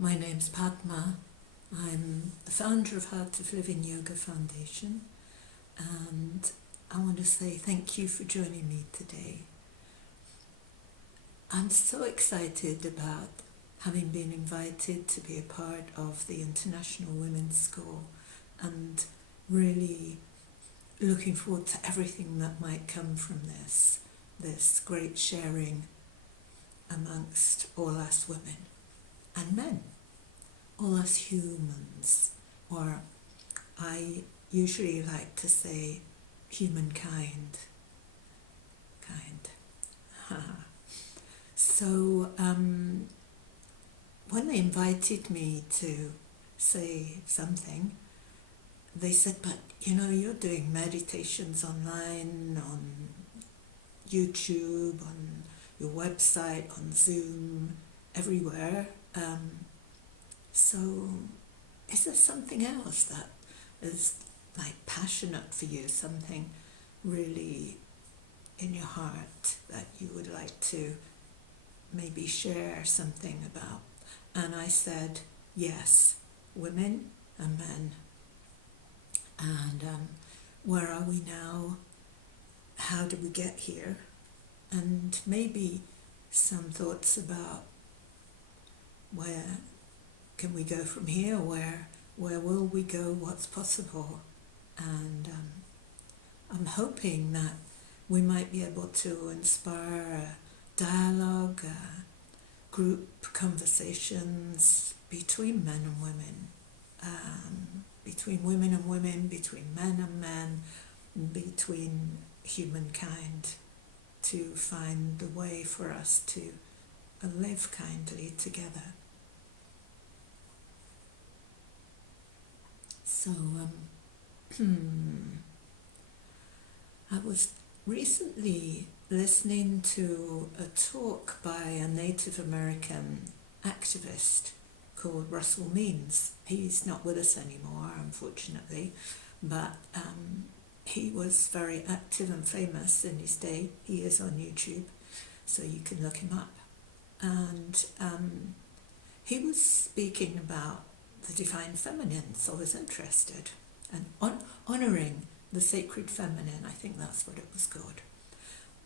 My name's Padma. I'm the founder of Heart of Living Yoga Foundation, and I want to say thank you for joining me today. I'm so excited about having been invited to be a part of the International Women's School and really looking forward to everything that might come from this great sharing amongst all us women and men, all us humans, or I usually like to say humankind. So when they invited me to say something, they said, but you're doing meditations online, on YouTube, on your website, on Zoom, everywhere. So is there something else that is like passionate for you, something really in your heart that you would like to maybe share something about? And I said, yes, women and men. And where are we now? How did we get here? And maybe some thoughts about where can we go from here? Where will we go? What's possible? And I'm hoping that we might be able to inspire a dialogue, group conversations between men and women, between women and women, between men and men, between humankind, to find the way for us to live kindly together. So I was recently listening to a talk by a Native American activist called Russell Means. He's not with us anymore, unfortunately, but he was very active and famous in his day. He is on YouTube, so you can look him up. And he was speaking about the divine feminine, so I was interested, and honouring the sacred feminine, I think that's what it was called.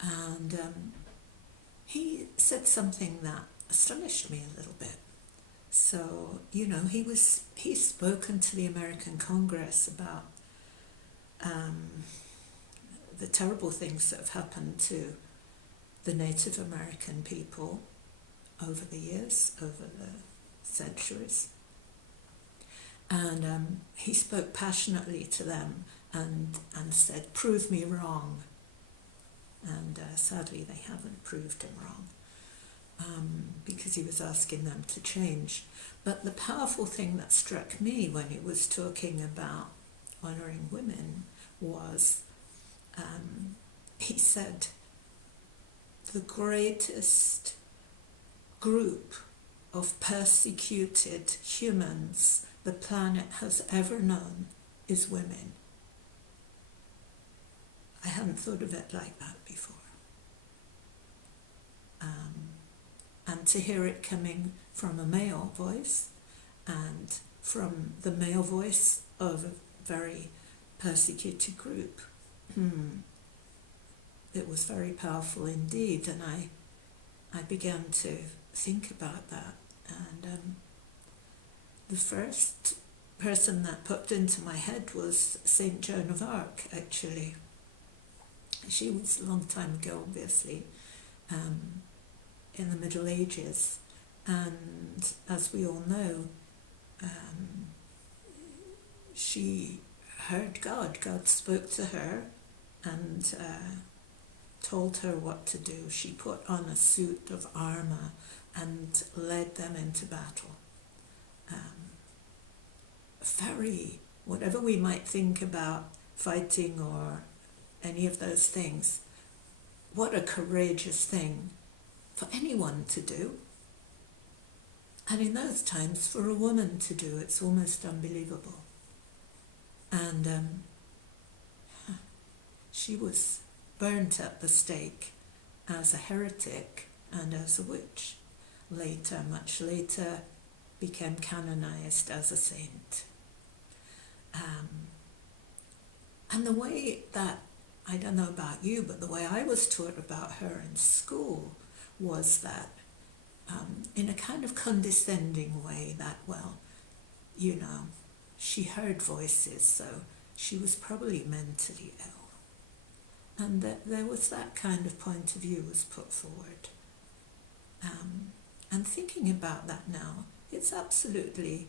And he said something that astonished me a little bit. So, he's spoken to the American Congress about the terrible things that have happened to the Native American people over the years, over the centuries. And he spoke passionately to them and said, prove me wrong. And sadly they haven't proved him wrong, because he was asking them to change. But the powerful thing that struck me when he was talking about honouring women was, he said, the greatest group of persecuted humans the planet has ever known is women. I hadn't thought of it like that before. And to hear it coming from a male voice and from the male voice of a very persecuted group, it was very powerful indeed. And I began to think about that. And the first person that popped into my head was Saint Joan of Arc, actually. She was a long time ago, obviously, in the Middle Ages. And as we all know, she heard God. God spoke to her and told her what to do. She put on a suit of armour and led them into battle. Whatever we might think about fighting or any of those things, what a courageous thing for anyone to do. And in those times, for a woman to do, it's almost unbelievable. And she was burnt at the stake as a heretic and as a witch. Later, much later, became canonized as a saint. And the way that, I don't know about you, but the way I was taught about her in school was that in a kind of condescending way that, well, you know, she heard voices, so she was probably mentally ill. And that there was that kind of point of view was put forward. And thinking about that now, it's absolutely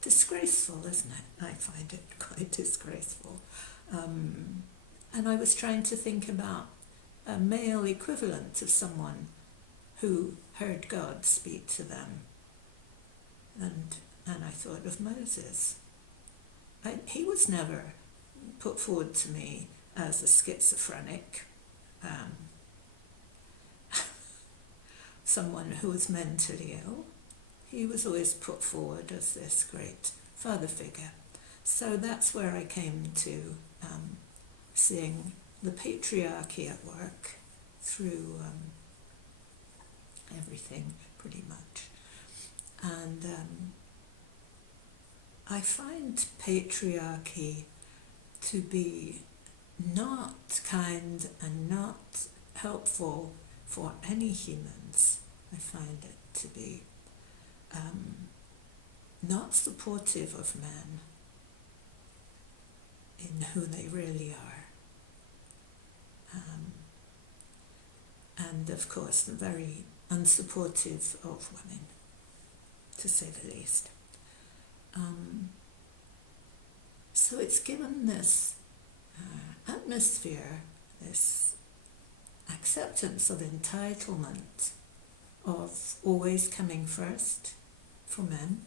disgraceful, isn't it? I find it quite disgraceful. And I was trying to think about a male equivalent of someone who heard God speak to them. And I thought of Moses. He was never put forward to me as a schizophrenic, someone who was mentally ill. He was always put forward as this great father figure. So that's where I came to seeing the patriarchy at work through everything, pretty much. And I find patriarchy to be not kind and not helpful for any humans. I find it to be not supportive of men in who they really are. And of course, very unsupportive of women, to say the least. So it's given this atmosphere, this acceptance of entitlement, of always coming first for men,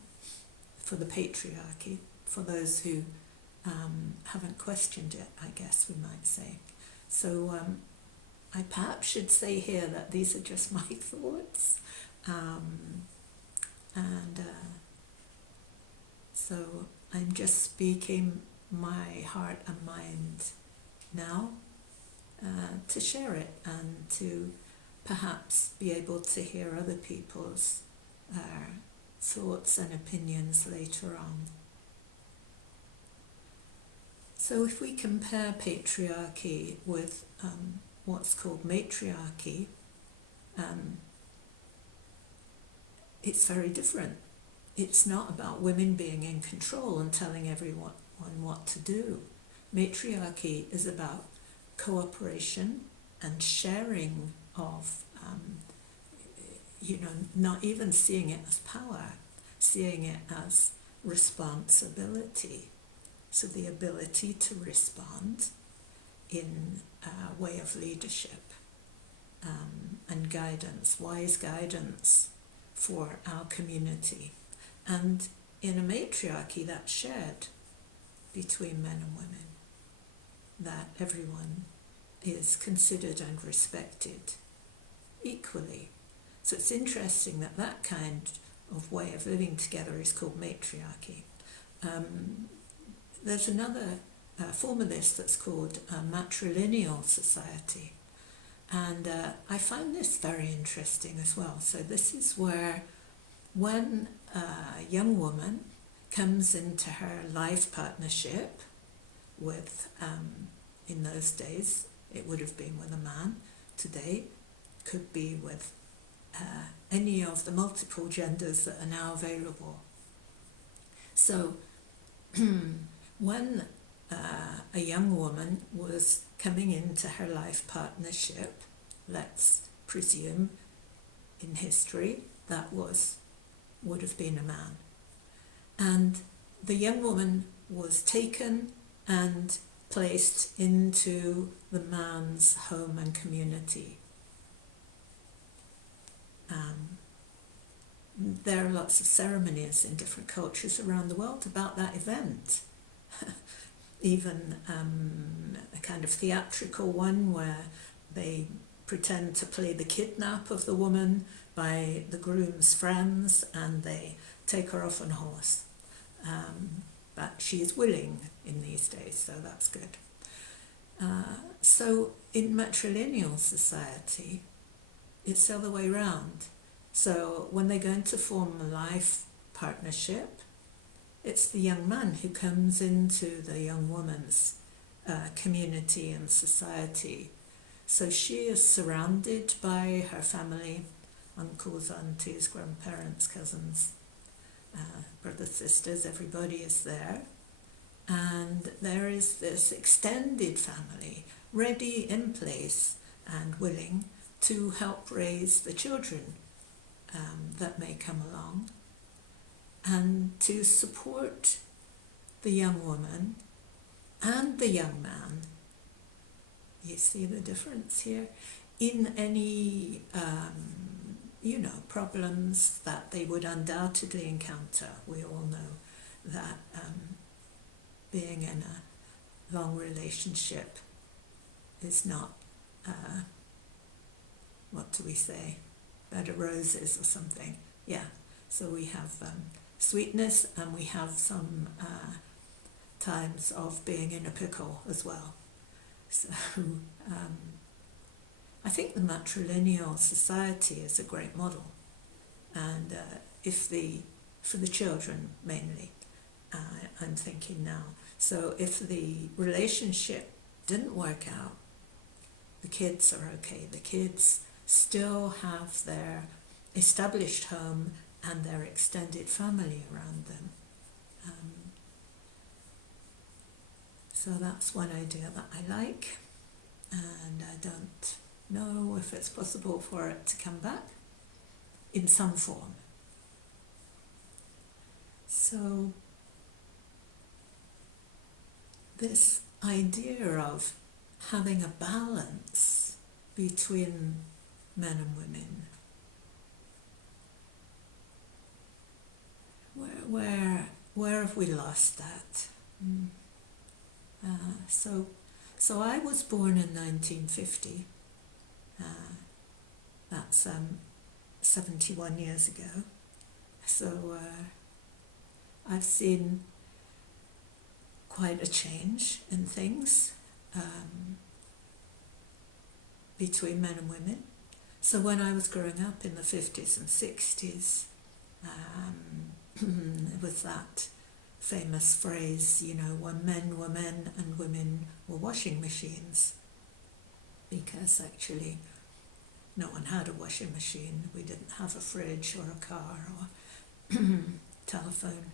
for the patriarchy, for those who haven't questioned it, I guess we might say. So I perhaps should say here that these are just my thoughts. So I'm just speaking my heart and mind now to share it and to perhaps be able to hear other people's thoughts and opinions later on. So if we compare patriarchy with what's called matriarchy, it's very different. It's not about women being in control and telling everyone what to do. Matriarchy is about cooperation and sharing of, not even seeing it as power, seeing it as responsibility. So the ability to respond in a way of leadership and guidance, wise guidance for our community. And in a matriarchy, that's shared between men and women, that everyone is considered and respected equally. So it's interesting that that kind of way of living together is called matriarchy. There's another form of this that's called matrilineal society. And I find this very interesting as well. So this is where when a young woman comes into her life partnership with, in those days, it would have been with a man. Today, could be with any of the multiple genders that are now available. So when a young woman was coming into her life partnership, let's presume in history that would have been a man. And the young woman was taken and placed into the man's home and community. There are lots of ceremonies in different cultures around the world about that event. Even a kind of theatrical one where they pretend to play the kidnap of the woman by the groom's friends and they take her off on a horse. But she is willing in these days, so that's good. So in matrilineal society, it's the other way round. So when they're going to form a life partnership, it's the young man who comes into the young woman's community and society. So she is surrounded by her family, uncles, aunties, grandparents, cousins, brothers, sisters, everybody is there. And there is this extended family ready in place and willing to help raise the children that may come along, and to support the young woman and the young man. You see the difference here? In any, problems that they would undoubtedly encounter. We all know that being in a long relationship is not, what do we say, bed of roses or something. Yeah, so we have sweetness, and we have some times of being in a pickle as well. So I think the matrilineal society is a great model, and for the children mainly, I'm thinking now. So if the relationship didn't work out, the kids are okay. The kids still have their established home and their extended family around them. So that's one idea that I like, and I don't know if it's possible for it to come back in some form. So this idea of having a balance between men and women, where have we lost that? So I was born in 1950. That's 71 years ago. So I've seen quite a change in things between men and women. So when I was growing up in the 50s and 60s, it was that famous phrase, when men were men and women were washing machines, because actually no one had a washing machine. We didn't have a fridge or a car or telephone.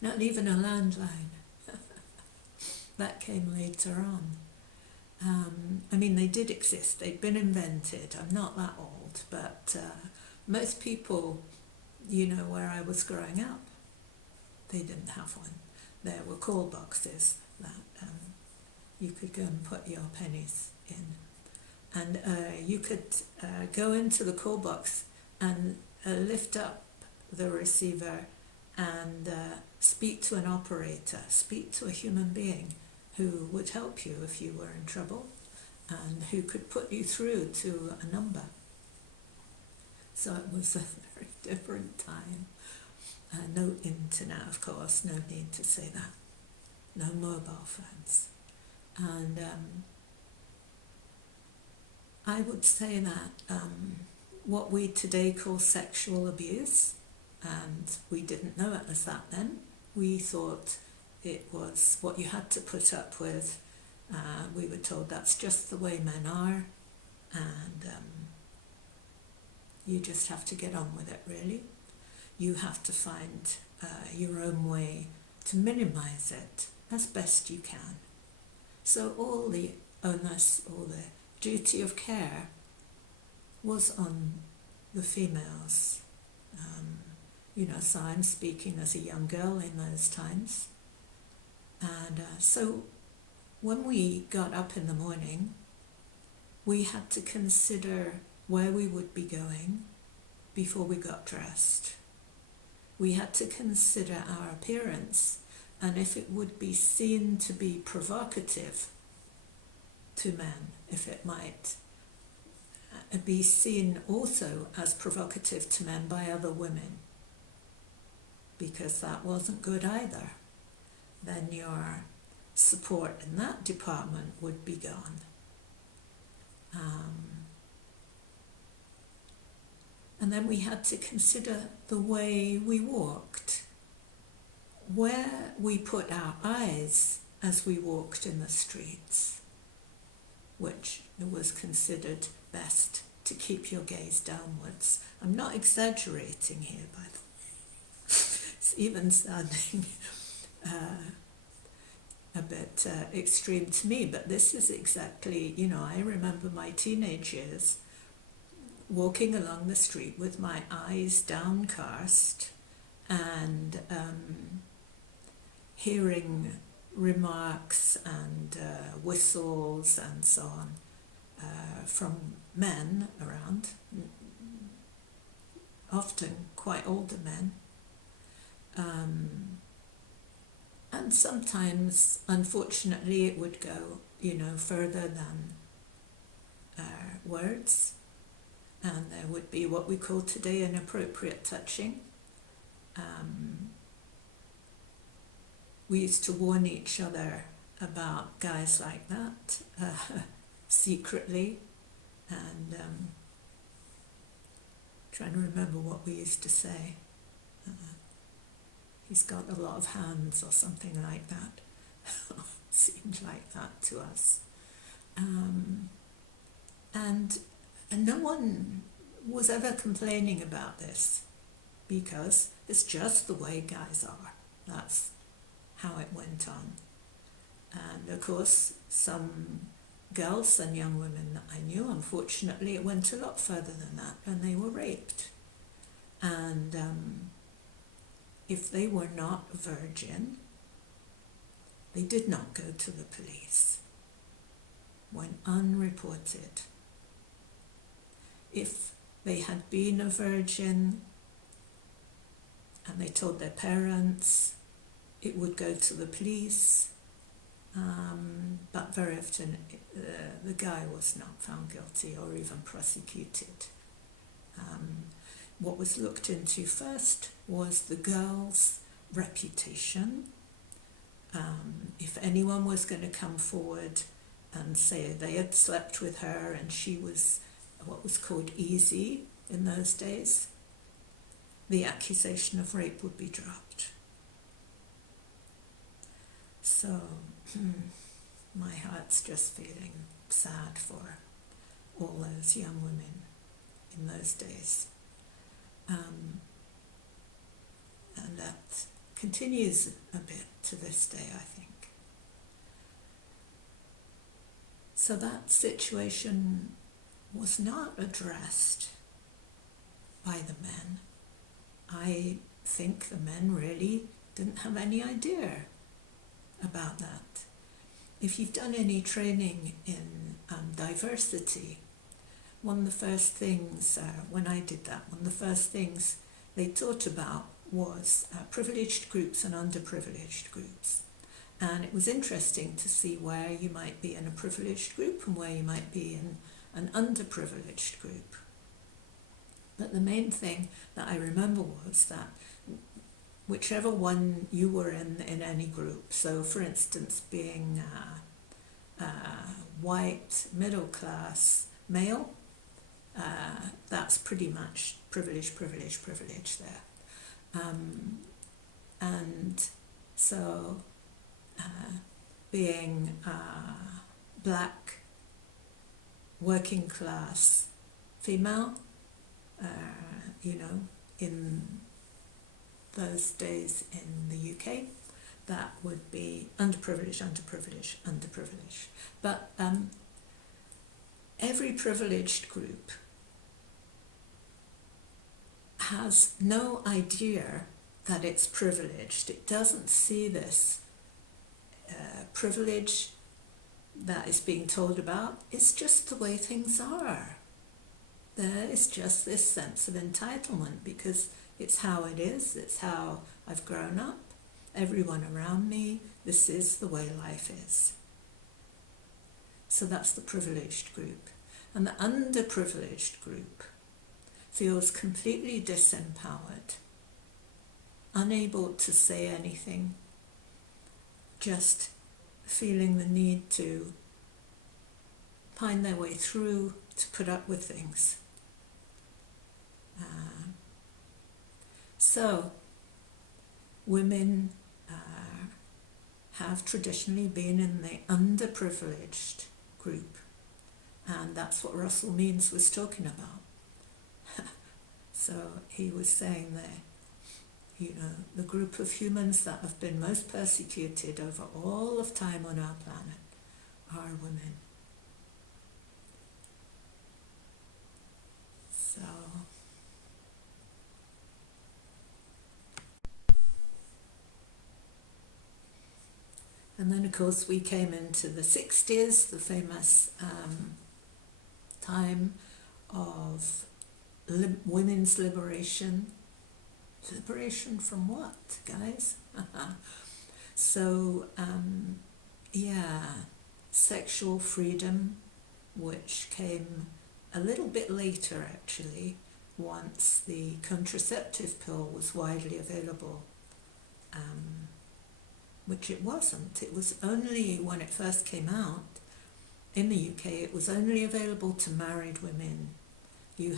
Not even a landline. That came later on. They did exist. They'd been invented. I'm not that old, but most people, where I was growing up, they didn't have one. There were call boxes that you could go and put your pennies in. And you could go into the call box and lift up the receiver and speak to an operator, speak to a human being who would help you if you were in trouble, and who could put you through to a number. So it was a very different time. No internet, of course, no need to say that. No mobile phones. And I would say that what we today call sexual abuse, and we didn't know it as that then, we thought it was what you had to put up with. We were told that's just the way men are, and you just have to get on with it, really. You have to find your own way to minimize it as best you can. So all the onus, all the duty of care was on the females. So I'm speaking as a young girl in those times. And so when we got up in the morning, we had to consider where we would be going before we got dressed. We had to consider our appearance and if it would be seen to be provocative to men, if it might be seen also as provocative to men by other women, because that wasn't good either. Then your support in that department would be gone. And then we had to consider the way we walked, where we put our eyes as we walked in the streets, which was considered best to keep your gaze downwards. I'm not exaggerating here, by the way. It's even sounding a bit extreme to me, but this is exactly, I remember my teenage years walking along the street with my eyes downcast and hearing remarks and whistles and so on from men around, often quite older men. And sometimes, unfortunately, it would go, further than words. And there would be what we call today inappropriate touching. We used to warn each other about guys like that secretly, and trying to remember what we used to say. He's got a lot of hands or something like that. Seemed like that to us. And no one was ever complaining about this, because it's just the way guys are. That's how it went on. And of course, some girls and young women that I knew, unfortunately, it went a lot further than that, and they were raped. And if they were not a virgin, they did not go to the police, went unreported. If they had been a virgin and they told their parents, it would go to the police, but very often the guy was not found guilty or even prosecuted. What was looked into first was the girl's reputation. If anyone was going to come forward and say they had slept with her and she was what was called easy in those days, the accusation of rape would be dropped. So my heart's just feeling sad for all those young women in those days. And that continues a bit to this day, I think. So that situation was not addressed by the men. I think the men really didn't have any idea about that. If you've done any training in diversity, one of the first things, when I did that, one of the first things they taught about was privileged groups and underprivileged groups. And it was interesting to see where you might be in a privileged group and where you might be in an underprivileged group. But the main thing that I remember was that whichever one you were in any group, so for instance being white, middle class, male, that's pretty much privilege there. And so being black, working class female, in those days in the UK, that would be underprivileged. But every privileged group has no idea that it's privileged. It doesn't see this privilege that is being told about. It's just the way things are. There is just this sense of entitlement because it's how it is, it's how I've grown up, everyone around me, this is the way life is. So that's the privileged group. And the underprivileged group feels completely disempowered, unable to say anything, just feeling the need to find their way through to put up with things. So, women have traditionally been in the underprivileged group, and that's what Russell Means was talking about. So he was saying there, the group of humans that have been most persecuted over all of time on our planet are women. So, and then of course we came into the 60s, the famous time of women's liberation. Liberation from what, guys? So, sexual freedom, which came a little bit later actually, once the contraceptive pill was widely available, which it wasn't. It was only when it first came out in the UK, it was only available to married women. Your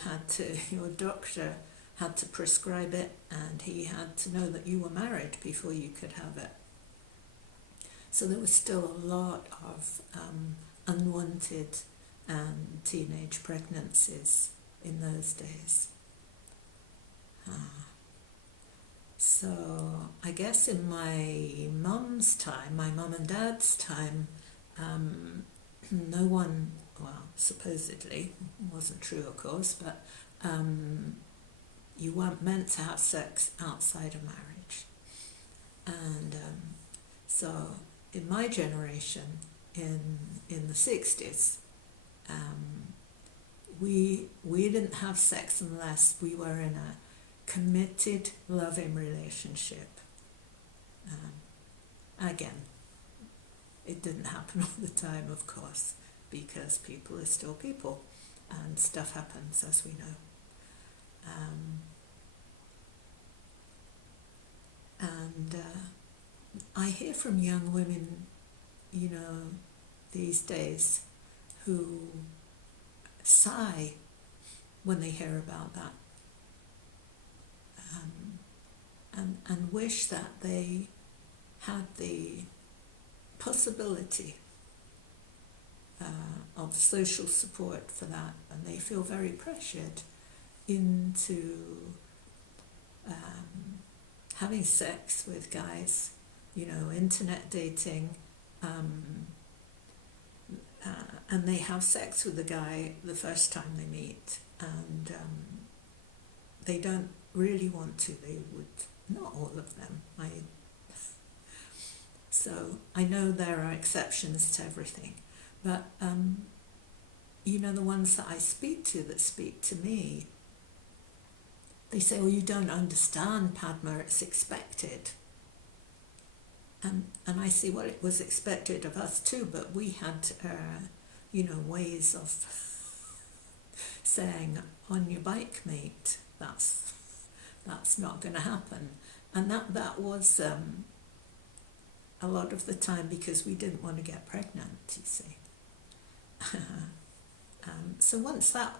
doctor had to prescribe it, and he had to know that you were married before you could have it. So there was still a lot of unwanted and teenage pregnancies in those days. So I guess in my mum's time, my mum and dad's time, no one, well, supposedly, wasn't true of course, but you weren't meant to have sex outside of marriage. And so in my generation, in the 60s, we didn't have sex unless we were in a committed, loving relationship. Again, it didn't happen all the time, of course, because people are still people, and stuff happens, as we know. I hear from young women, these days, who sigh when they hear about that, and wish that they had the possibility of social support for that, and they feel very pressured into having sex with guys, internet dating, and they have sex with the guy the first time they meet, and they don't really want to. They would, not all of them. So I know there are exceptions to everything, but the ones that I speak to that speak to me, they say, "Well, you don't understand, Padma, it's expected." And I say, well, it was expected of us too, but we had, ways of saying, "On your bike, mate, that's not going to happen." And that was a lot of the time because we didn't want to get pregnant, you see. So once that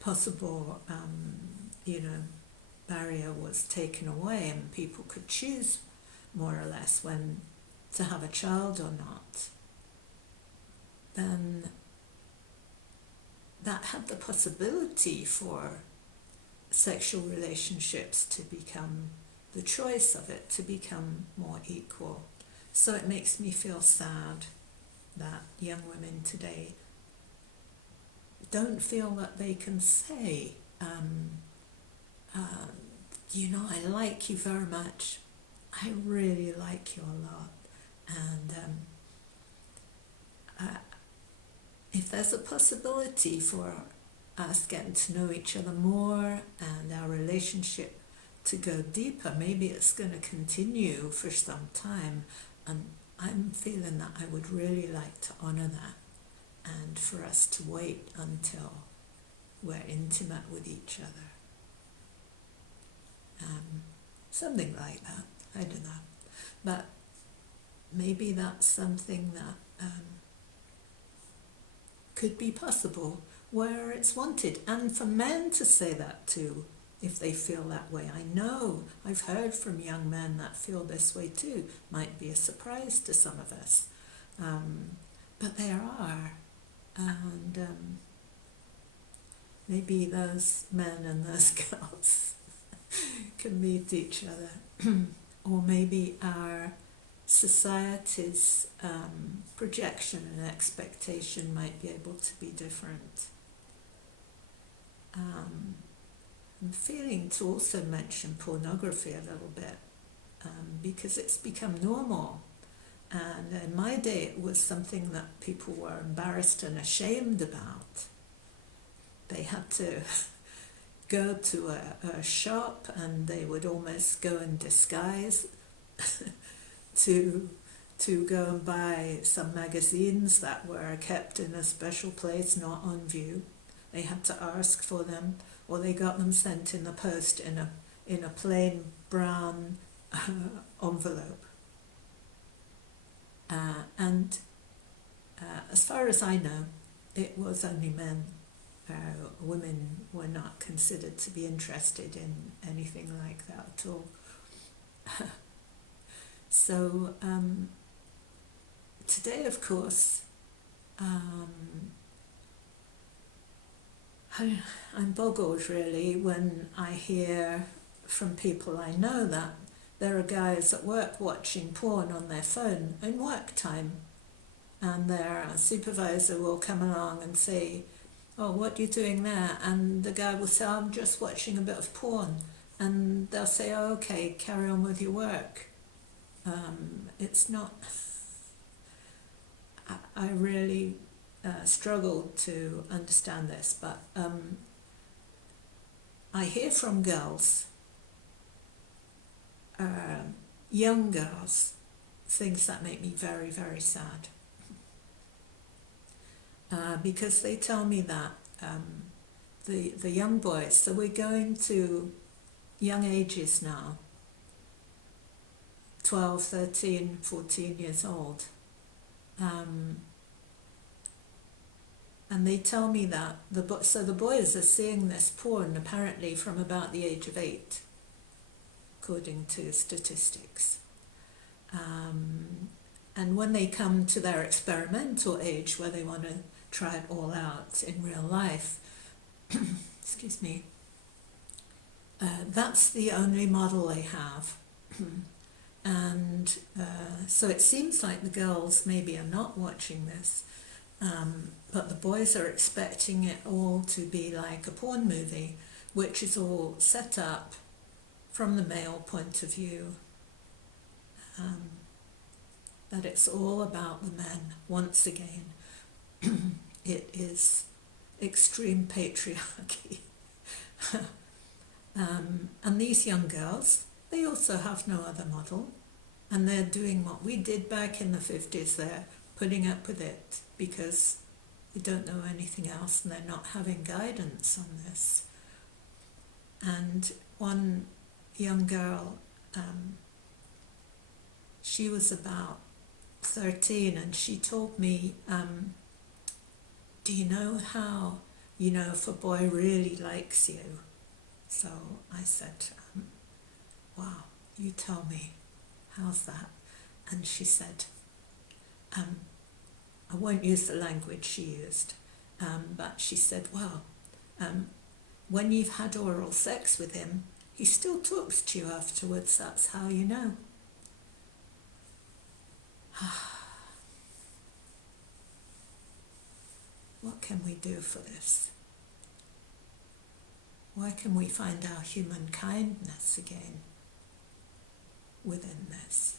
possible, barrier was taken away and people could choose more or less when to have a child or not, then that had the possibility for sexual relationships to become, the choice of it to become more equal. So it makes me feel sad that young women today don't feel that they can say, I like you very much. I really like you a lot. And if there's a possibility for us getting to know each other more and our relationship to go deeper, maybe it's going to continue for some time. And I'm feeling that I would really like to honour that, and for us to wait until we're intimate with each other. Something like that, I don't know. But maybe that's something that could be possible where it's wanted. And for men to say that too, if they feel that way. I know, I've heard from young men that feel this way too. Might be a surprise to some of us. But there are. And maybe those men and those girls can meet each other. Or maybe our society's projection and expectation might be able to be different. I'm feeling to also mention pornography a little bit, because it's become normal. And in my day it was something that people were embarrassed and ashamed about. They had to go to a shop and they would almost go in disguise to go and buy some magazines that were kept in a special place, not on view. They had to ask for them, or they got them sent in the post in a plain brown envelope. And as far as I know, it was only men. Women were not considered to be interested in anything like that at all. So today, of course, I'm boggled really when I hear from people I know that there are guys at work watching porn on their phone in work time, and their supervisor will come along and say, "Oh, what are you doing there?" And the guy will say, "I'm just watching a bit of porn." And they'll say, "Oh, okay, carry on with your work." It's not... I really struggle to understand this, but I hear from girls, young girls, things that make me very, very sad. Because they tell me that the young boys, so we're going to young ages now, 12, 13, 14 years old, and they tell me that the boys are seeing this porn apparently from about the age of 8, according to statistics. And when they come to their experimental age, where they want to try it all out in real life, excuse me, that's the only model they have. And so it seems like the girls maybe are not watching this, but the boys are expecting it all to be like a porn movie, which is all set up from the male point of view. That it's all about the men, once again. It is extreme patriarchy. And these young girls, they also have no other model, and they're doing what we did back in the 50s. They're putting up with it because they don't know anything else and they're not having guidance on this. And one young girl, she was about 13, and she told me, "Do you know how you know if a boy really likes you?" So I said, "Wow, you tell me, how's that?" And she said, I won't use the language she used, but she said, "Well, when you've had oral sex with him, he still talks to you afterwards, that's how you know." What can we do for this? Why can we find our human kindness again within this?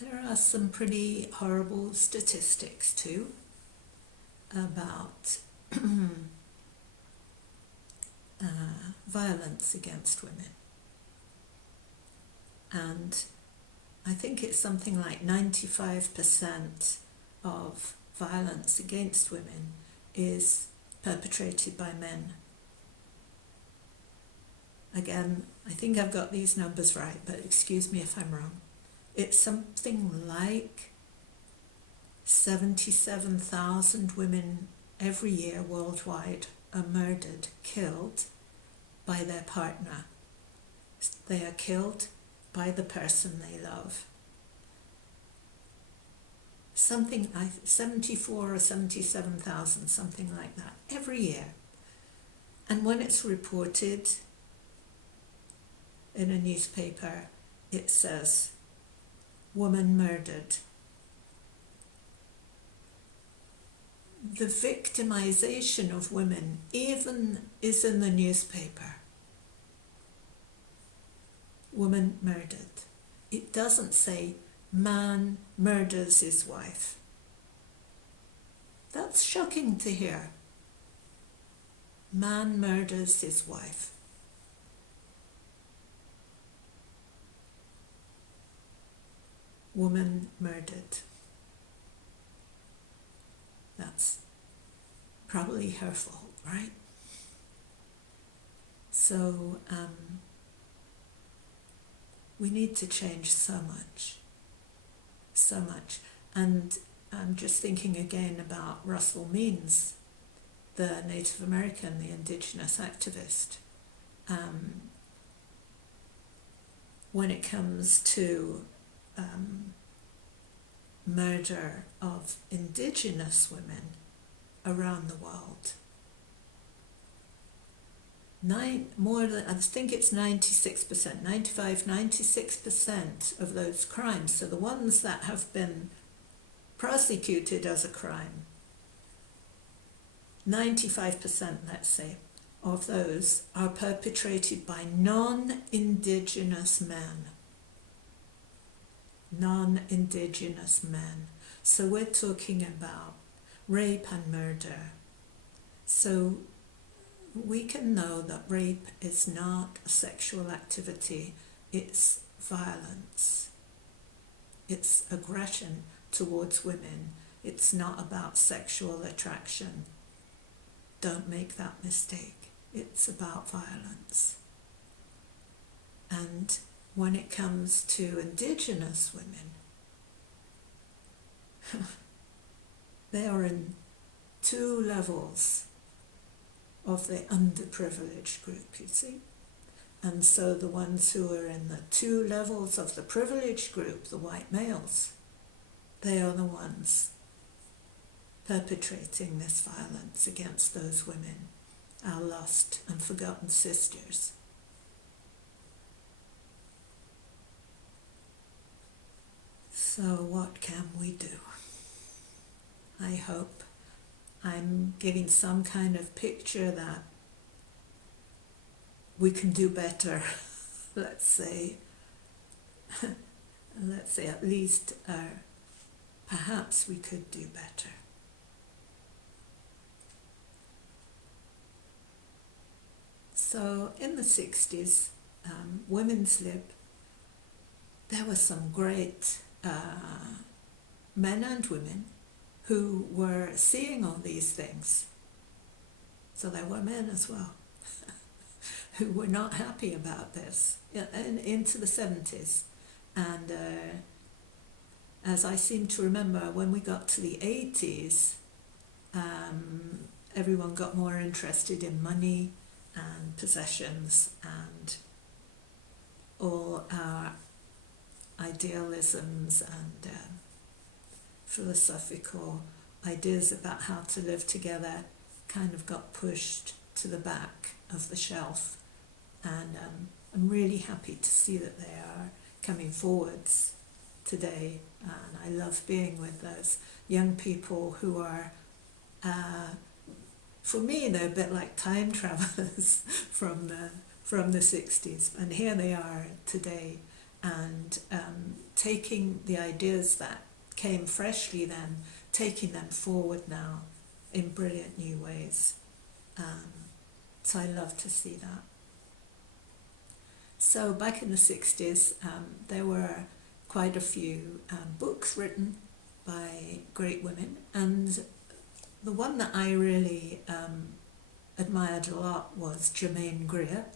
There are some pretty horrible statistics too about violence against women. And I think it's something like 95% of violence against women is perpetrated by men. Again, I think I've got these numbers right, but excuse me if I'm wrong. It's something like 77,000 women every year worldwide are murdered, killed by their partner. They are killed by the person they love. Something like 74 or 77,000, something like that, every year. And when it's reported in a newspaper, it says, woman murdered. The victimization of women even is in the newspaper. Woman murdered. It doesn't say man murders his wife. That's shocking to hear. Man murders his wife. Woman murdered. That's probably her fault, right? So we need to change so much. So much. And I'm just thinking again about Russell Means, the Native American, the indigenous activist. When it comes to murder of indigenous women around the world, I think it's 96%, 95, 96% of those crimes, so the ones that have been prosecuted as a crime, 95%, let's say, of those are perpetrated by non-indigenous men. Non-indigenous men. So we're talking about rape and murder. So we can know that rape is not a sexual activity, it's violence. It's aggression towards women. It's not about sexual attraction. Don't make that mistake. It's about violence. And when it comes to indigenous women, they are in two levels of the underprivileged group, you see. And so the ones who are in the two levels of the privileged group, the white males, they are the ones perpetrating this violence against those women, our lost and forgotten sisters. So what can we do? I hope I'm giving some kind of picture that we can do better. Let's say at least perhaps we could do better. So in the 60s, women's lib, there were some great men and women who were seeing all these things. So there were men as well who were not happy about this into the 70s. And as I seem to remember, when we got to the 80s, everyone got more interested in money and possessions and all our idealisms and philosophical ideas about how to live together kind of got pushed to the back of the shelf. And I'm really happy to see that they are coming forwards today. And I love being with those young people who are, for me, they're a bit like time travelers from the 60s. And here they are today, and taking the ideas that came freshly then, taking them forward now in brilliant new ways. So I love to see that. So back in the 60s, there were quite a few books written by great women, and the one that I really admired a lot was Germaine Greer,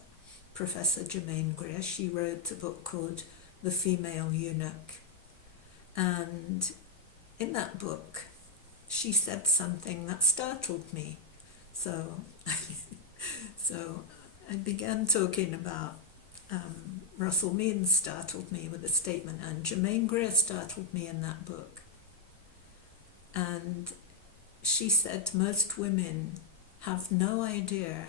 Professor Germaine Greer. She wrote a book called The Female Eunuch, and in that book she said something that startled me. So, so I began talking about Russell Means startled me with a statement, and Germaine Greer startled me in that book. And she said most women have no idea,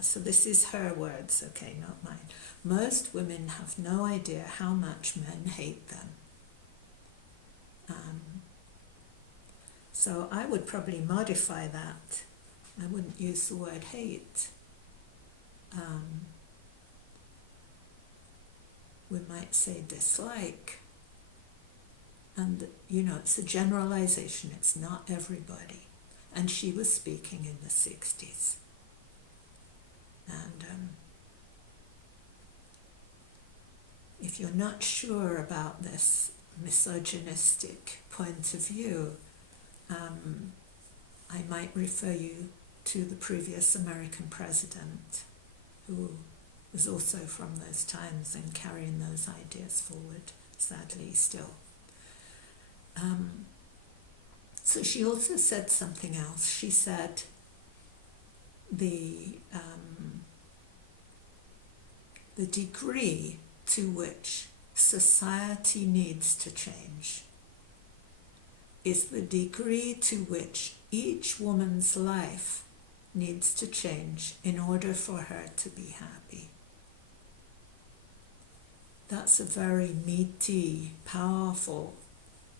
so this is her words, okay, not mine. Most women have no idea how much men hate them. So I would probably modify that. I wouldn't use the word hate. We might say dislike. And, it's a generalization. It's not everybody. And she was speaking in the 60s. And if you're not sure about this misogynistic point of view, I might refer you to the previous American president, who was also from those times and carrying those ideas forward, sadly still. So she also said something else. She said the degree to which society needs to change is the degree to which each woman's life needs to change in order for her to be happy. That's a very meaty, powerful,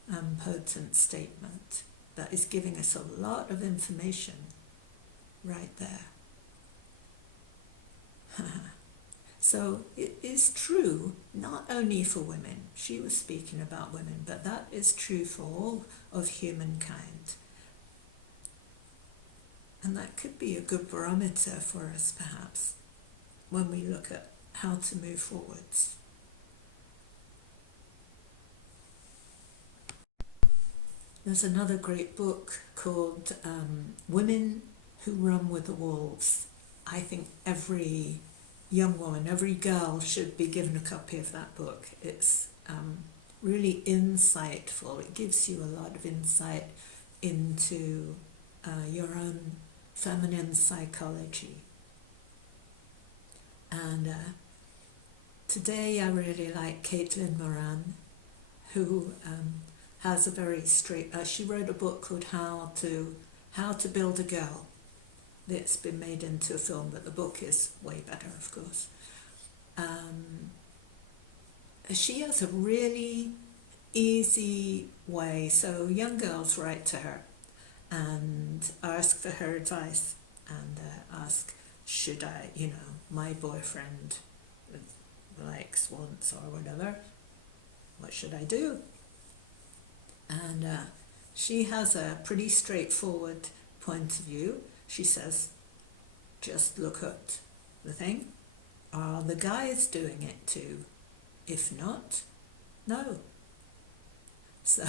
and potent statement that is giving us a lot of information right there. So it is true not only for women. She was speaking about women, but that is true for all of humankind. And that could be a good barometer for us, perhaps, when we look at how to move forwards. There's another great book called Women Who Run with the Wolves. I think every young woman, every girl should be given a copy of that book. It's really insightful. It gives you a lot of insight into your own feminine psychology. And today I really like Caitlin Moran, who has a very straight, she wrote a book called How to Build a Girl. It's been made into a film, but the book is way better, of course. She has a really easy way, so young girls write to her and ask for her advice and ask, should I, my boyfriend likes, wants, or whatever, what should I do? And she has a pretty straightforward point of view. She says, just look at the thing. Are the guys doing it too? If not, no. So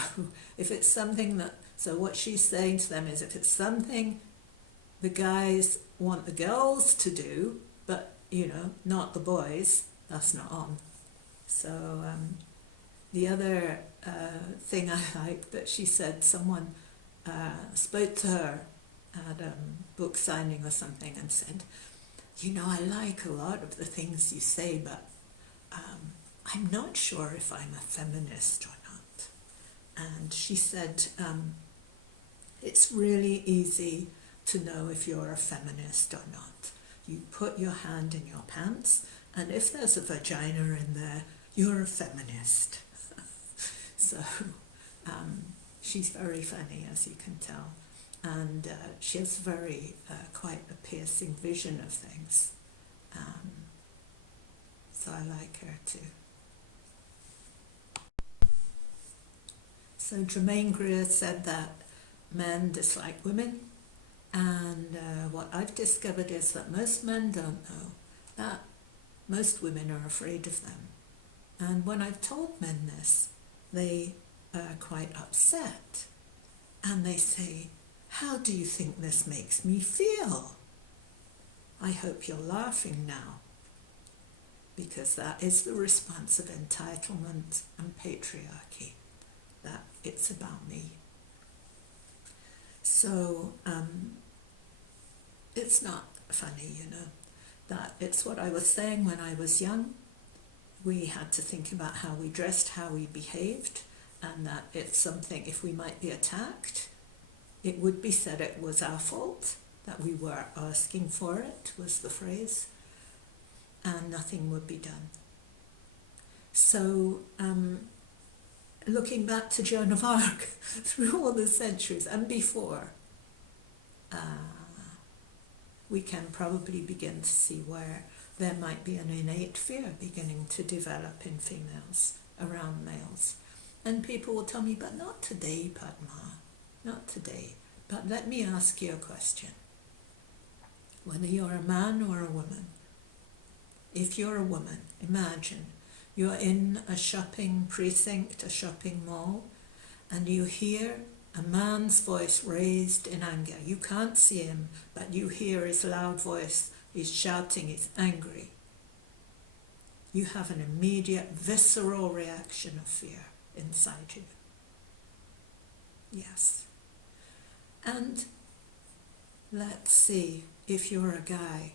if it's something so what she's saying to them is, if it's something the guys want the girls to do, but, not the boys, that's not on. So the other thing I like that she said, someone spoke to her at a book signing or something and said, I like a lot of the things you say, but I'm not sure if I'm a feminist or not. And she said, it's really easy to know if you're a feminist or not. You put your hand in your pants, and if there's a vagina in there, you're a feminist. So she's very funny, as you can tell. And she has quite a piercing vision of things. So I like her too. So Germaine Greer said that men dislike women, and what I've discovered is that most men don't know that Most women are afraid of them. And when I've told men this, they are quite upset. And they say, "How do you think this makes me feel?" I hope you're laughing now, because that is the response of entitlement and patriarchy, that it's about me. So it's not funny, that it's what I was saying when I was young. We had to think about how we dressed, how we behaved, and that it's something, if we might be attacked, it would be said it was our fault, that we were asking for it, was the phrase, and nothing would be done. So looking back to Joan of Arc through all the centuries and before, we can probably begin to see where there might be an innate fear beginning to develop in females around males. And people will tell me, "But not today, Padma, not today." But let me ask you a question. Whether you're a man or a woman, if you're a woman, imagine you're in a shopping precinct, a shopping mall, and you hear a man's voice raised in anger. You can't see him, but you hear his loud voice. He's shouting, he's angry. You have an immediate visceral reaction of fear inside you. Yes. And let's see, if you're a guy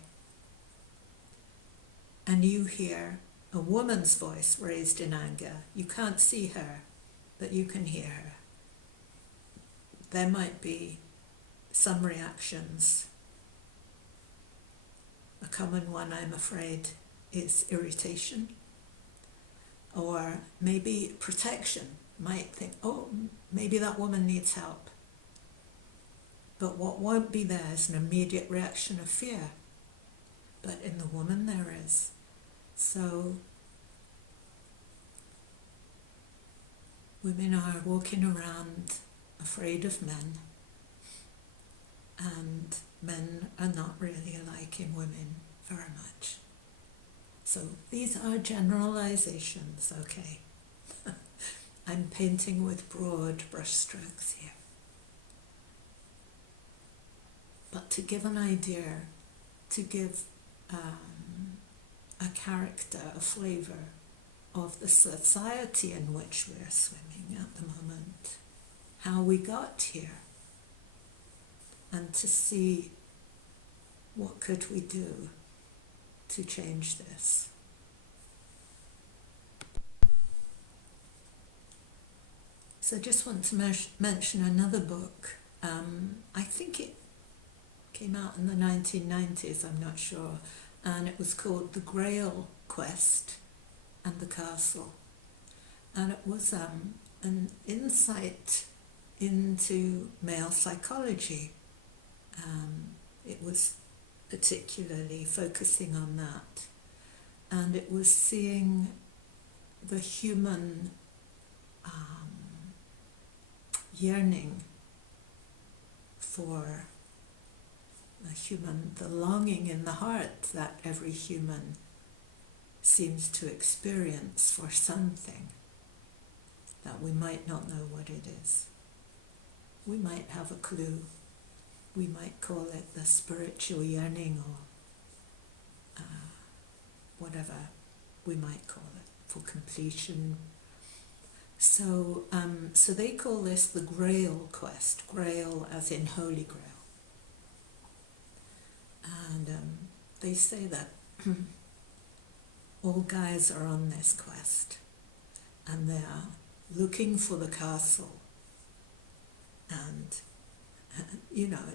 and you hear a woman's voice raised in anger, you can't see her, but you can hear her. There might be some reactions. A common one, I'm afraid, is irritation, or maybe protection. Might think, "Oh, maybe that woman needs help." But what won't be there is an immediate reaction of fear. But in the woman there is. So women are walking around afraid of men, and men are not really liking women very much. So these are generalizations, okay? I'm painting with broad brushstrokes here. But to give an idea, to give a character, a flavour of the society in which we're swimming at the moment, how we got here, and to see what could we do to change this. So I just want to mention another book. I think it came out in the 1990s, I'm not sure, and it was called The Grail Quest and the Castle. And it was an insight into male psychology. It was particularly focusing on that. And it was seeing the human yearning for the longing in the heart that every human seems to experience for something that we might not know what it is. We might have a clue. We might call it the spiritual yearning, or whatever we might call it, for completion. So they call this the Grail Quest, Grail as in Holy Grail. And they say that all guys are on this quest, and they are looking for the castle. And,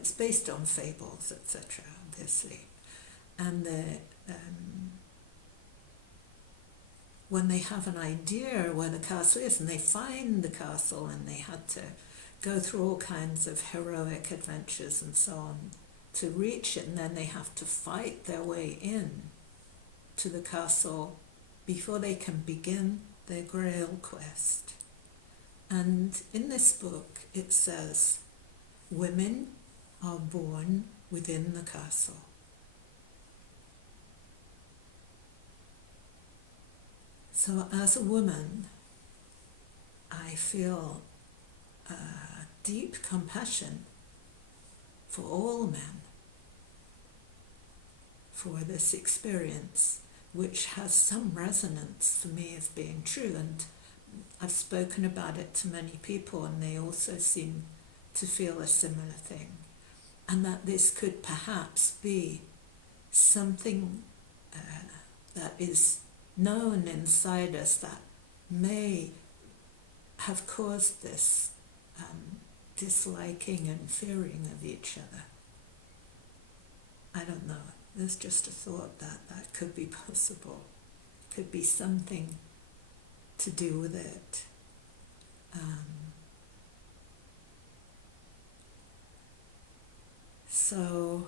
it's based on fables, etc., obviously. And when they have an idea where the castle is, and they find the castle, and they had to go through all kinds of heroic adventures and so on to reach it, and then they have to fight their way in to the castle before they can begin their Grail quest. And in this book it says, women are born within the castle. So as a woman, I feel deep compassion for all men, for this experience, which has some resonance for me as being true. And I've spoken about it to many people, and they also seem to feel a similar thing. And that this could perhaps be something that is known inside us that may have caused this disliking and fearing of each other. I don't know. There's just a thought that that could be possible. Could be something to do with it. So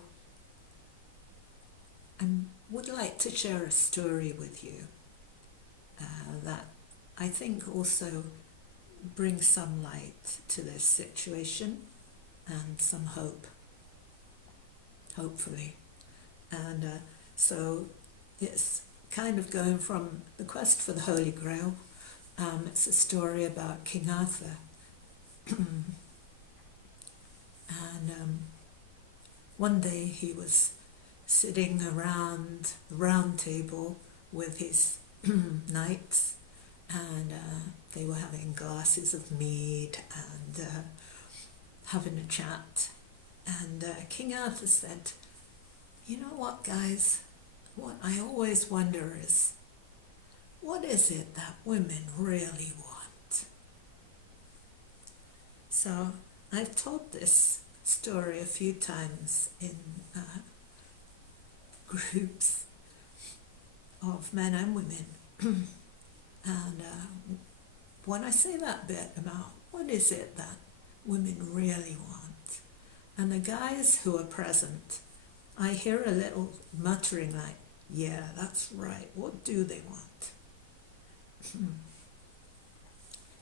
I would like to share a story with you that I think also brings some light to this situation and some hope, hopefully. And so it's kind of going from the quest for the Holy Grail. It's a story about King Arthur. And one day he was sitting around the round table with his knights, and they were having glasses of mead and having a chat. And King Arthur said, "You know what, guys? What I always wonder is, what is it that women really want?" So I've told this story a few times in groups of men and women. And when I say that bit about what is it that women really want, and the guys who are present, I hear a little muttering like, "Yeah, that's right, what do they want?"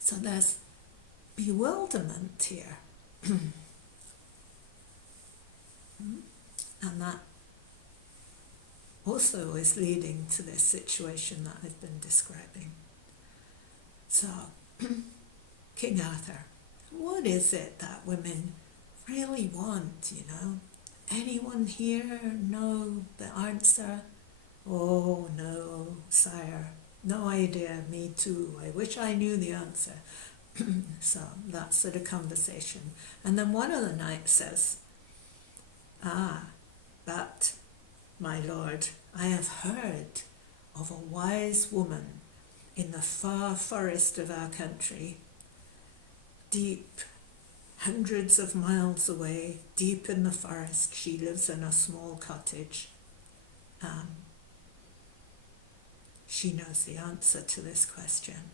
So there's bewilderment here. And that also is leading to this situation that I've been describing. So, King Arthur, what is it that women really want, you know? Anyone here know the answer? "Oh, no, sire, no idea, me too. I wish I knew the answer." So that sort of conversation. And then one of the knights says, "But, my lord, I have heard of a wise woman in the far forest of our country, deep, hundreds of miles away, deep in the forest. She lives in a small cottage. She knows the answer to this question."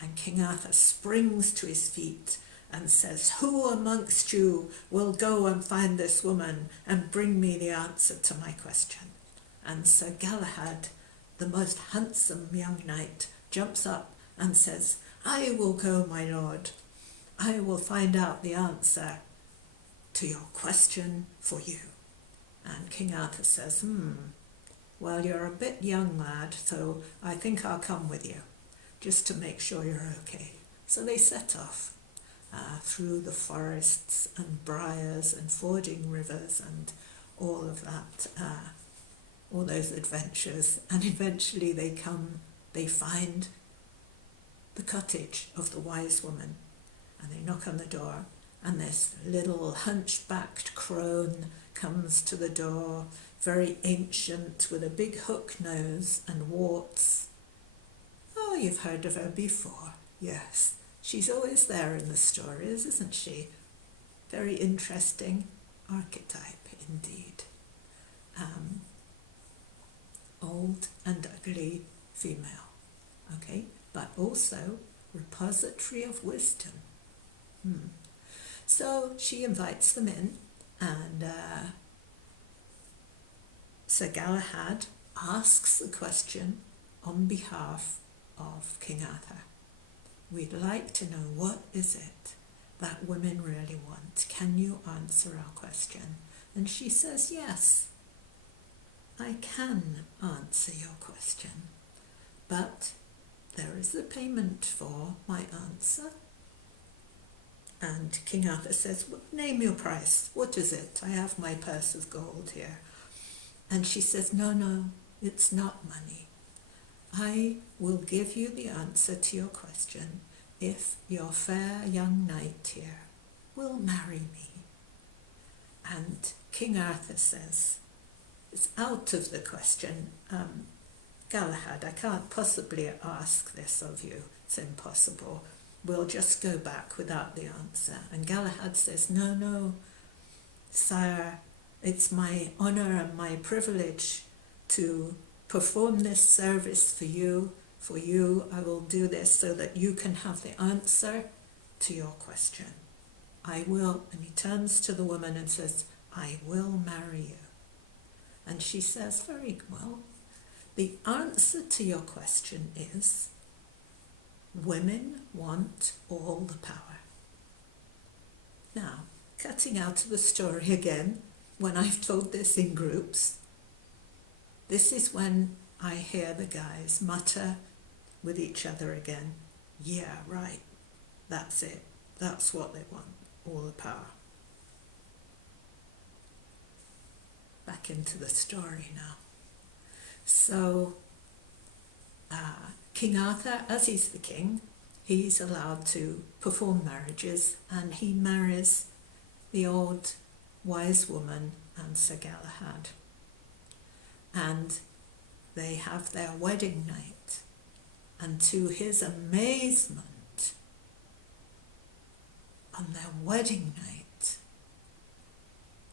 And King Arthur springs to his feet and says, "Who amongst you will go and find this woman and bring me the answer to my question?" And Sir Galahad, the most handsome young knight, jumps up and says, "I will go, my lord. I will find out the answer to your question for you." And King Arthur says, "Well, you're a bit young, lad, so I think I'll come with you, just to make sure you're okay." So they set off through the forests and briars and fording rivers and all of that, all those adventures. And eventually they find the cottage of the wise woman, and they knock on the door, and this little hunchbacked crone comes to the door, very ancient, with a big hook nose and warts. Oh, you've heard of her before. Yes, she's always there in the stories, isn't she? Very interesting archetype indeed. Old and ugly female, okay, but also repository of wisdom. So she invites them in, and Sir Galahad asks the question on behalf of King Arthur. "We'd like to know, what is it that women really want? Can you answer our question?" And she says, "Yes, I can answer your question, but there is the payment for my answer. And King Arthur says, well, name your price. What is it? I have my purse of gold here. And she says, no, it's not money. I will give you the answer to your question if your fair young knight here will marry me. And King Arthur says, it's out of the question. Galahad, I can't possibly ask this of you. It's impossible. We'll just go back without the answer. And Galahad says, no, sire, it's my honour and my privilege to perform this service for you. For you, I will do this so that you can have the answer to your question. I will. And he turns to the woman and says, I will marry you. And she says, very well, the answer to your question is, women want all the power. Now, cutting out of the story again, when I've told this in groups, this is when I hear the guys mutter with each other again, yeah, right, that's it, that's what they want, all the power. Back into the story now. So, King Arthur, as he's the king, he's allowed to perform marriages, and he marries the old wise woman and Sir Galahad. And they have their wedding night, and to his amazement, on their wedding night,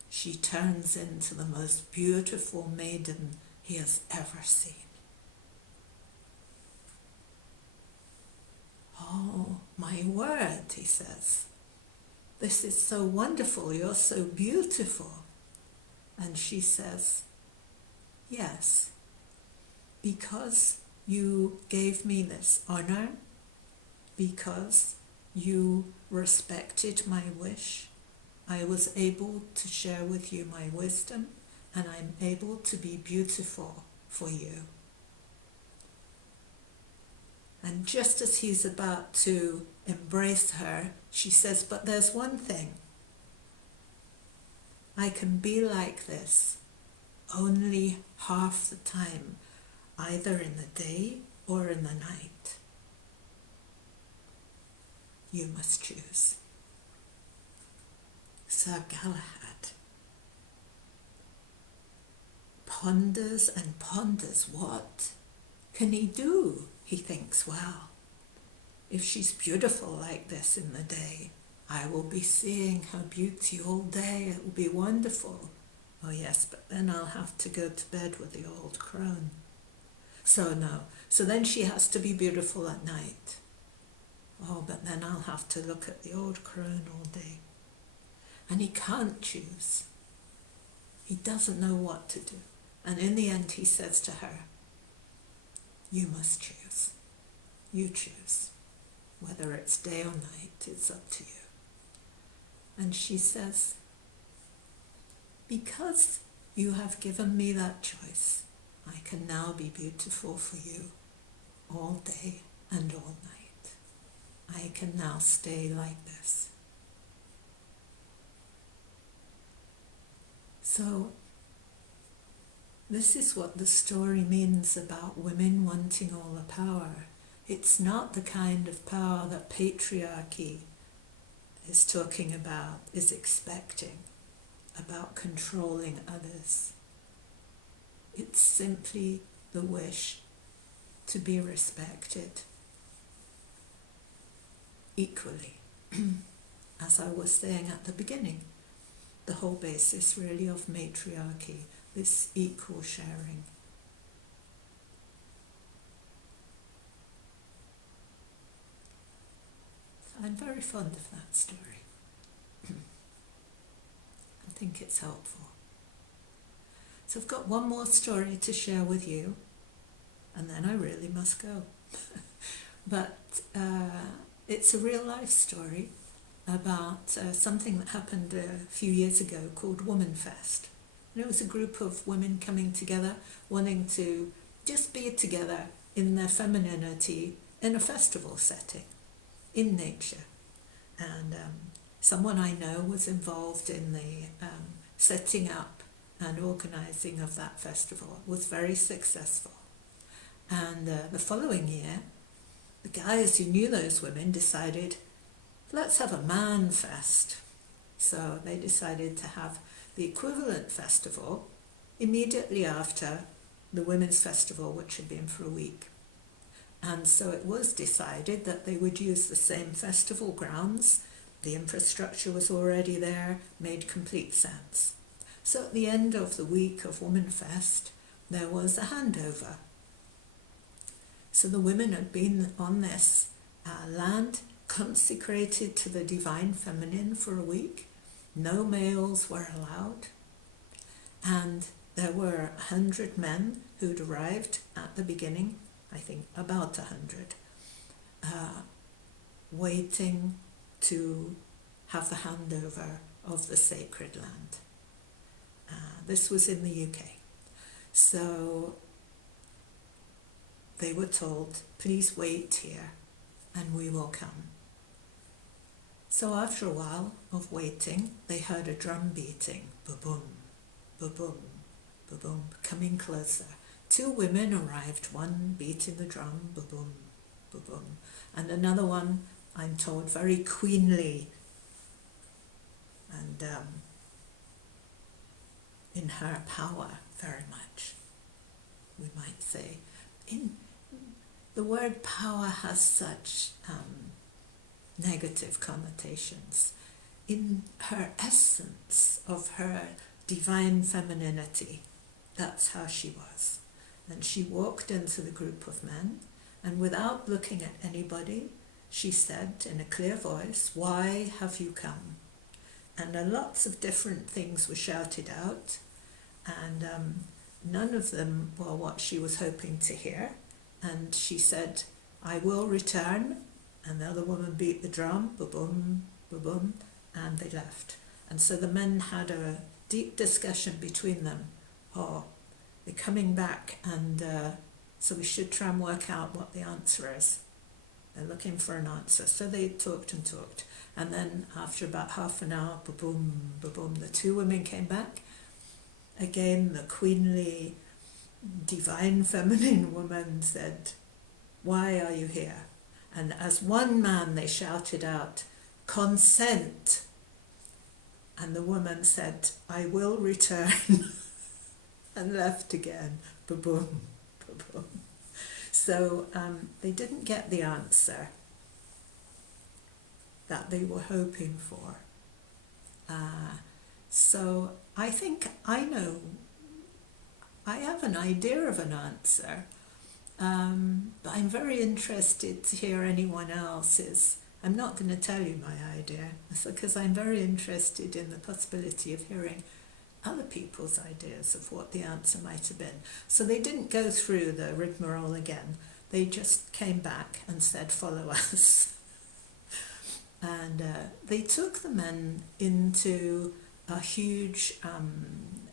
she turns into the most beautiful maiden he has ever seen. Oh, my word, he says. This is so wonderful, you're so beautiful. And she says, yes, because you gave me this honor, because you respected my wish, I was able to share with you my wisdom, and I'm able to be beautiful for you. And just as he's about to embrace her, she says, but there's one thing. I can be like this only half the time, either in the day or in the night. You must choose. Sir Galahad ponders and ponders. What can he do? He thinks, well, if she's beautiful like this in the day, I will be seeing her beauty all day. It will be wonderful. Oh yes, but then I'll have to go to bed with the old crone. So no. So then she has to be beautiful at night. Oh, but then I'll have to look at the old crone all day. And he can't choose. He doesn't know what to do. And in the end he says to her, you must choose. You choose. Whether it's day or night, it's up to you. And she says, because you have given me that choice, I can now be beautiful for you all day and all night. I can now stay like this. So, this is what the story means about women wanting all the power. It's not the kind of power that patriarchy is talking about, is expecting, about controlling others. It's simply the wish to be respected equally. As I was saying at the beginning, the whole basis really of matriarchy, this equal sharing. So I'm very fond of that story. I think it's helpful. So I've got one more story to share with you, and then I really must go. But it's a real life story about something that happened a few years ago called Woman Fest. And it was a group of women coming together, wanting to just be together in their femininity in a festival setting, in nature. And someone I know was involved in the setting up and organising of that festival. It was very successful. And the following year, the guys who knew those women decided, let's have a man fest. So they decided to have the equivalent festival immediately after the women's festival, which had been for a week. And so it was decided that they would use the same festival grounds. The infrastructure was already there, made complete sense. So at the end of the week of Womanfest, there was a handover. So the women had been on this land consecrated to the divine feminine for a week. No males were allowed. And there were 100 men who'd arrived at the beginning, I think about 100, waiting to have the handover of the sacred land. This was in the UK. So they were told, please wait here and we will come. So after a while of waiting, they heard a drum beating, ba-boom, ba-boom, ba-boom, coming closer. 2 women arrived, one beating the drum, ba-boom, ba-boom, and another one, I'm told, very queenly and in her power very much, we might say. The word power has such negative connotations. In her essence of her divine femininity, that's how she was. And she walked into the group of men, and without looking at anybody, she said in a clear voice, "Why have you come?" And lots of different things were shouted out, and none of them were what she was hoping to hear. And she said, "I will return." And the other woman beat the drum, ba-boom, ba-boom, and they left. And so the men had a deep discussion between them. Oh, they're coming back, and so we should try and work out what the answer is. They're looking for an answer. So they talked and talked. And then after about half an hour, ba-boom, ba-boom, the 2 women came back. Again, the queenly, divine feminine woman said, "Why are you here?" And as one man they shouted out, "Consent." And the woman said, "I will return," and left again, ba-boom, ba-boom. So they didn't get the answer that they were hoping for. So I think I have an idea of an answer, but I'm very interested to hear anyone else's. I'm not going to tell you my idea, because I'm very interested in the possibility of hearing other people's ideas of what the answer might have been. So they didn't go through the rigmarole again. They just came back and said, "Follow us." And they took the men into a huge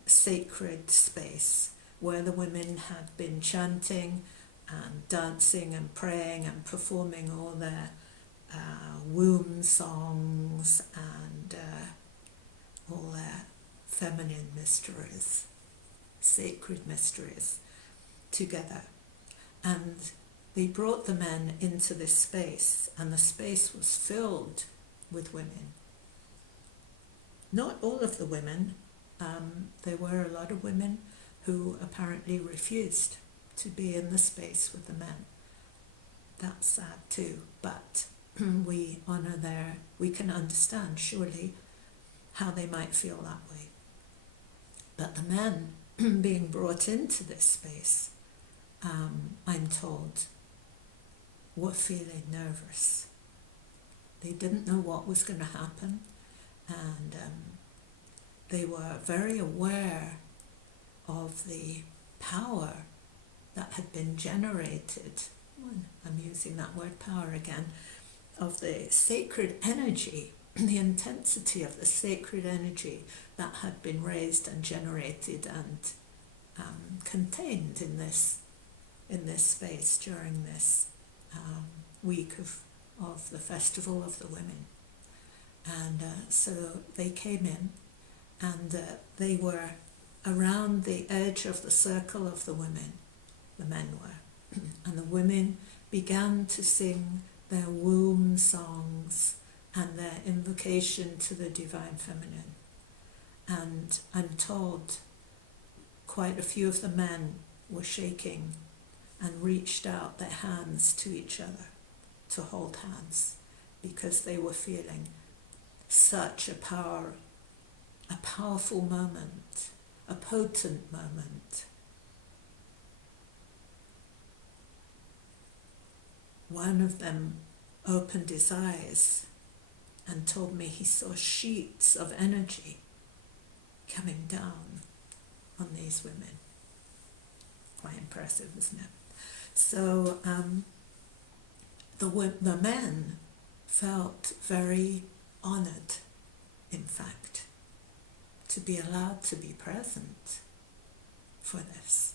sacred space where the women had been chanting and dancing and praying and performing all their womb songs and all their feminine mysteries, sacred mysteries together. And they brought the men into this space, and the space was filled with women. Not all of the women. There were a lot of women who apparently refused to be in the space with the men. That's sad too, but we honour we can understand surely how they might feel that way. But the men being brought into this space, I'm told, were feeling nervous. They didn't know what was going to happen, and they were very aware of the power that had been generated, I'm using that word power again, of the sacred energy, the intensity of the sacred energy that had been raised and generated and contained in this space during this week of the Festival of the Women. And so they came in, and they were around the edge of the circle of the women, the men were, and the women began to sing their womb songs and their invocation to the Divine Feminine. And I'm told quite a few of the men were shaking and reached out their hands to each other to hold hands, because they were feeling such a powerful moment, a potent moment. One of them opened his eyes and told me he saw sheets of energy coming down on these women. Quite impressive, isn't it? So the men felt very honored, in fact, to be allowed to be present for this.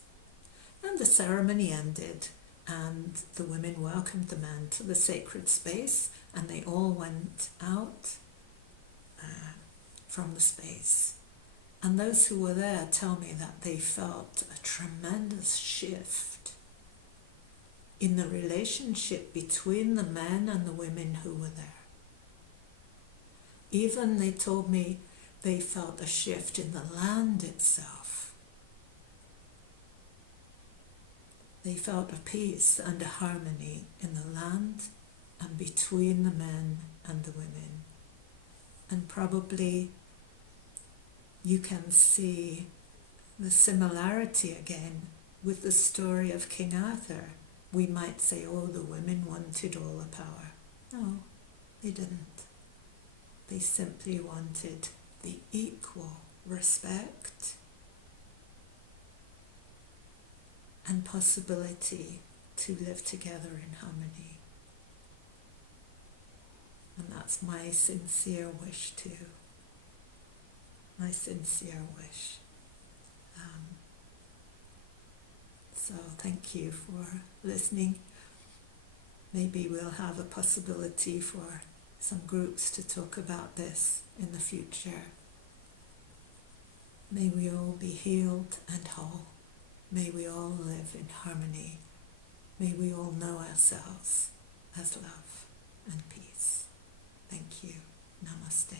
And the ceremony ended, and the women welcomed the men to the sacred space, and they all went out from the space. And those who were there tell me that they felt a tremendous shift in the relationship between the men and the women who were there. Even they told me they felt a shift in the land itself. They felt a peace and a harmony in the land and between the men and the women. And probably you can see the similarity again with the story of King Arthur. We might say, oh, the women wanted all the power. No, they didn't. They simply wanted the equal respect and possibility to live together in harmony. And that's my sincere wish too. My sincere wish. So thank you for listening. Maybe we'll have a possibility for some groups to talk about this in the future. May we all be healed and whole. May we all live in harmony. May we all know ourselves as love and peace. Thank you. Namaste.